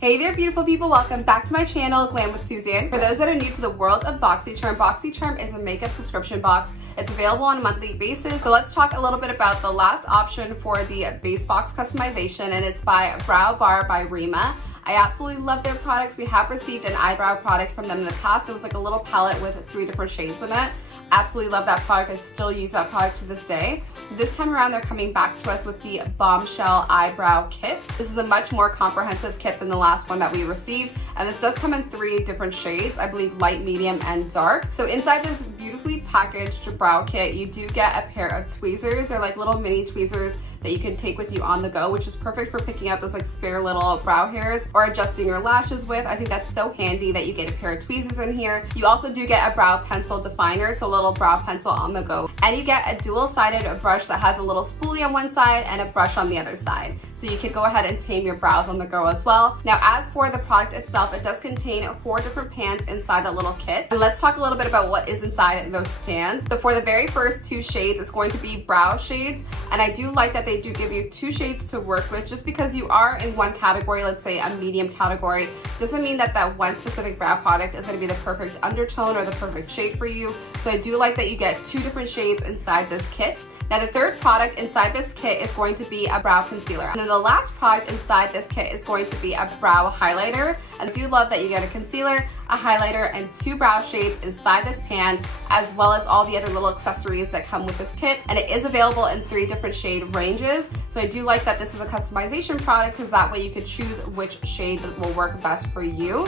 Hey there, beautiful people. Welcome back to my channel, Glam with Suzanne. For those that are new to the world of Boxycharm, Boxycharm is a makeup subscription box. It's available on a monthly basis. So let's talk a little bit about the last option for the base box customization, and it's by Brow Bar by Reema'. I absolutely love their products. We have received an eyebrow product from them in the past. It was like a little palette with 3 different shades in it. Absolutely love that product. I still use that product to this day. This time around, they're coming back to us with the Bombshell eyebrow kit. This is a much more comprehensive kit than the last one that we received. And this does come in 3 different shades, I believe light, medium, and dark. So inside this beautifully packaged brow kit, you do get a pair of tweezers. They're like little mini tweezers that you can take with you on the go, which is perfect for picking out those like spare little brow hairs or adjusting your lashes with. I think that's so handy that you get a pair of tweezers in here. You also do get a brow pencil definer, so a little brow pencil on the go. And you get a dual-sided brush that has a little spoolie on one side and a brush on the other side. So you can go ahead and tame your brows on the go as well. Now, as for the product itself, it does contain 4 different pans inside the little kit. And let's talk a little bit about what is inside those pans. So for the very first 2 shades, it's going to be brow shades. And I do like that they do give you 2 shades to work with. Just because you are in one category, let's say a medium category, doesn't mean that that one specific brow product is going to be the perfect undertone or the perfect shade for you. So I do like that you get 2 different shades inside this kit. Now the third product inside this kit is going to be a brow concealer. And then the last product inside this kit is going to be a brow highlighter. And I do love that you get a concealer, a highlighter, and 2 brow shades inside this pan, as well as all the other little accessories that come with this kit. And it is available in 3 different shade ranges. So I do like that this is a customization product because that way you could choose which shade will work best for you.